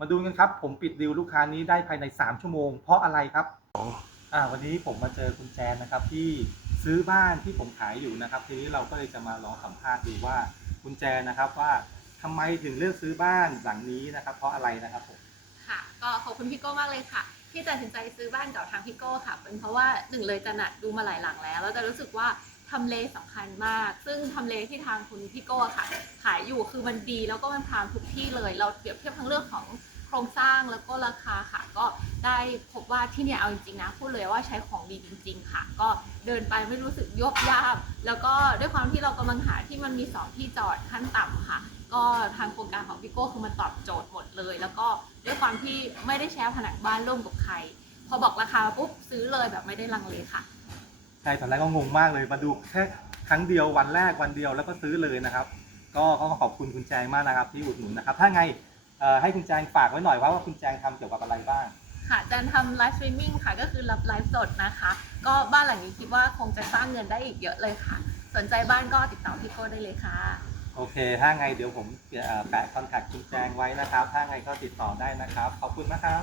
มาดูกันครับ ผมปิดดีลลูกค้านี้ได้ภายใน 3 ชั่วโมง เพราะอะไรครับอ่าวันนี้ผมมาเจอคุณแจนนะครับ ที่ซื้อบ้านที่ผมขายอยู่นะครับ ทีนี้เราก็เลยจะมาลองสัมภาษณ์ดูว่าคุณแจนนะครับว่าทำไมถึงเลือกซื้อบ้านหลังนี้นะครับ เพราะอะไรนะครับผมค่ะก็ขอบคุณพี่โก้มากเลยค่ะ ที่ตัดสินใจซื้อบ้านกับทางพี่โก้ค่ะ เป็นเพราะว่าหนึ่งเลยจะนัดดูมาหลายหลังแล้วแล้วจะรู้สึกว่า ทำเลสำคัญมาก ซึ่งทำเลที่ทางคุณพี่โก้ค่ะ ขายอยู่คือมันดีแล้วก็มันพรามทุกที่เลย เราเปรียบเทียบทั้งเรื่องของโครงสร้างแล้วก็ราคาค่ะ ก็ได้พบว่าที่เนี่ยเอาจริงๆนะพูดเลยว่าใช้ของดีจริง ๆ ค่ะ ก็เดินไปไม่รู้สึกยกยากแล้วก็ด้วยความที่เรากำลังหาที่มันมีสองที่จอดขั้นต่ำค่ะ ก็ทางโครงการของพี่โก้คือมันตอบโจทย์หมดเลย แล้วก็ด้วยความที่ไม่ได้แชร์ผนังบ้านร่วมกับใคร พอบอกราคาปุ๊บซื้อเลยแบบไม่ได้ลังเลค่ะ ช่ตอนแรกก็งงมากเลยมาดูแค่ครั้งเดียววันแรกวันเดียวแล้วก็ซื้อเลยนะครับ ก็ก็ขอบคุณคุณแจงมากนะครับ ที่อุดหนุนนะครับ ถ้าไงเอ่อให้คุณแจงฝากไว้หน่อยว่าว่าคุณแจงทำเกี่ยวกับอะไรบ้าง ค่ะจันทำไลฟ์สตรีมมิ่งค่ะก็คือรับไลฟ์สดนะคะ ก็บ้านหลังนี้คิดว่าคงจะสร้างเงินได้อีกเยอะเลยค่ะ สนใจบ้านก็ติดต่อพี่โก้ได้เลยค่ะ โอเค ถ้าไงเดี๋ยวผมเอ่อแปะคอนแทคคุณแจงไว้นะครับ ถ้าไงก็ติดต่อได้นะครับ ขอบคุณนะครับ